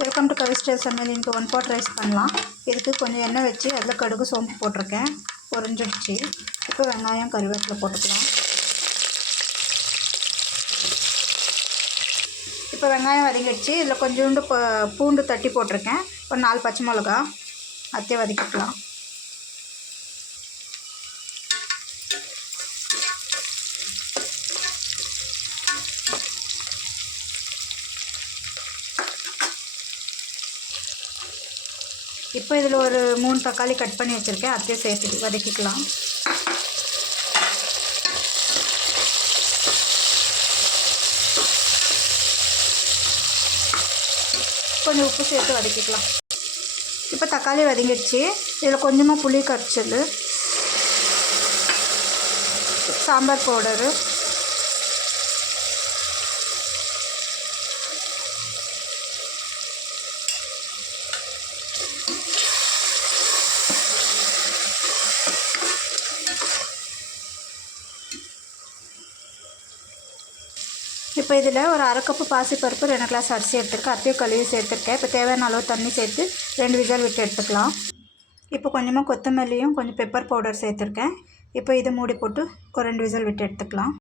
Welcome to Kavi style சமையல். இன்றைக்கி 1 pot rice பண்ணலாம். இதுக்கு கொஞ்சம் எண்ணெய் வச்சு அதில் கடுகு சோம்பு போட்டிருக்கேன், பொரிஞ்சிடுச்சு. இப்போ வெங்காயம் கருவேப்பிலை போட்டுக்கலாம். இப்போ வெங்காயம் வதங்கிடுச்சு. இதில் கொஞ்சோண்டு பூண்டு தட்டி போட்டிருக்கேன், ஒரு 4 பச்சை மிளகா அத்தையை வதக்கிக்கலாம். இப்போ இதில் ஒரு 3 தக்காளி கட் பண்ணி வச்சுருக்கேன், அதையும் சேர்த்து வதக்கிக்கலாம். கொஞ்சம் உப்பு சேர்த்து வதக்கிக்கலாம். இப்போ தக்காளி வதங்கிடுச்சு. இதில் கொஞ்சமாக புளி கரைச்சல், சாம்பார் பவுடரு, இப்போ இதில் ஒரு 1/2 கப்பு பாசிப்பருப்பு, 2 கிளாஸ் அரிசி எடுத்துருக்கேன், அத்தையும் கழுவி சேர்த்துருக்கேன். இப்போ தேவையான அளவு தண்ணி சேர்த்து 2 விசில் விட்டு எடுத்துக்கலாம். இப்போ கொஞ்சமாக கொத்தமல்லியும் கொஞ்சம் பெப்பர் பவுடர் சேர்த்துருக்கேன். இப்போ இதை மூடி போட்டு ஒரு 2 விசில் விட்டு எடுத்துக்கலாம்.